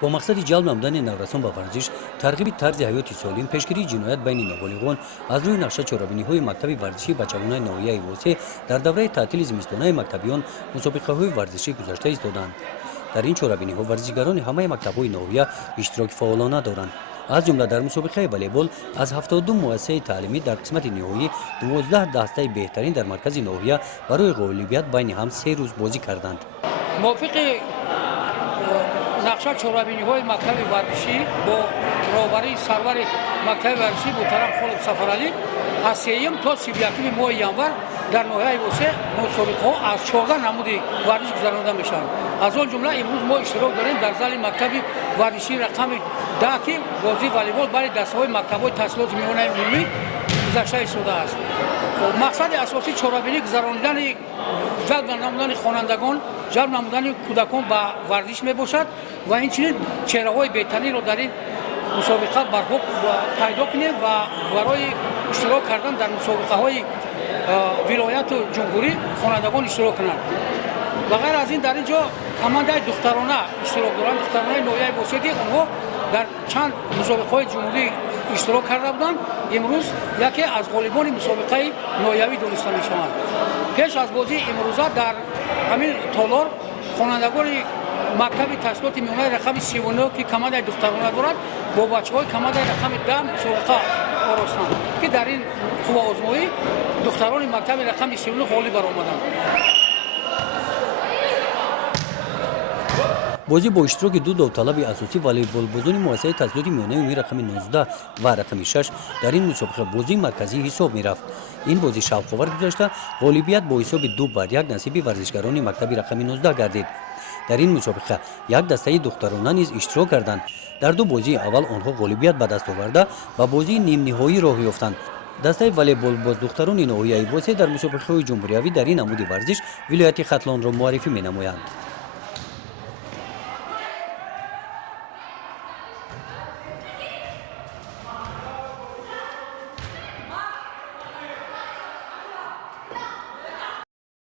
با مقصد جلب نمودن نورسان به ورزش، ترغیب طرز حیاتی سالم، پیشگیری جنایت بین نابالغان از روی نقشه چرابینی‌های مکتب ورزشی بچگانه ناحیه واسه در دوره تعطیل زمستانه مکتبیان مسابقه‌های ورزشی گذاشته ایستادند. در این چرابینی‌ها ورزشگران همه مکتب‌های ناحیه اشتراک فعالانه دارند. از جمله در مسابقه والیبال از 72 مؤسسه تعلیمی در قسمت نهایی 12 دسته بهترین در مرکز ناحیه برای غالبیت بین هم 3 روز بازی کردند. موافق نقشه چرابینی‌های مکتب ورزشی با رهبری سرور مکتب ورزشی محترم خالد سفرعلی از 3 تا 31 ماه ینور در ناحیه واسه مسابقه‌ها از 14 نمود ورزش گذرانده میشن. از آن جمله امروز ما اشتراک داریم در زال مکتب ورزشی رقم 10 که بازی والیبال برای دسته‌های مکتب‌های تحصیلات میانه عمومی گذاشته شده است. مقصد اساسی چرابینی گذراندن جلب نمودن خوانندگان، جلب نمودن کودکان به ورزش میباشد و اینچنین چهره‌های بهترین را در این مسابقه برپا پیدا کنیم و برای اشتراک کردن در مسابقه‌های ولایت و جمهوری خوانندگان اشتراک کنند. و غیر از این در اینجا کمانده دخترانه اشتراک دارند. دخترانه ناحیه واسطی آنها در چند مسابقه‌های جمهوری اشتراک کرده بودند. امروز یکی از غالبان مسابقه ناحیوی دانسته می‌شوند. پیش از بازی امروزه در همین تالار خوانندگان مکتب تحصیلات میانه رقم 39 که کمانده دخترانه دارند با بچه‌های کمانده رقم 10 مسابقه آراستند که در این قوه آزمایی دختران مکتب رقم 39 غالب برآمدند. بازی با اشتراک دو داوطلب اساسی والیبال بازان مؤسسه تحصیلات میانه رقم 19 و رقم 6 در این مسابقه بازی مرکزی حساب میرفت. این بازی شوق‌آور گذاشته غالبیت با حساب 2-1 نصیب ورزشگران مکتب رقم 19 گردید. در این مسابقه یک دسته دخترانه نیز اشتراک کردند. در دو بازی اول آنها غالبیت به دست آورده و بازی نیم نهایی راه یافتند. دسته والیبال باز دختران ناحیه واسه در مسابقه جمهوری در این نمود ورزش ولایت ختلان را معرفی می‌نمایند.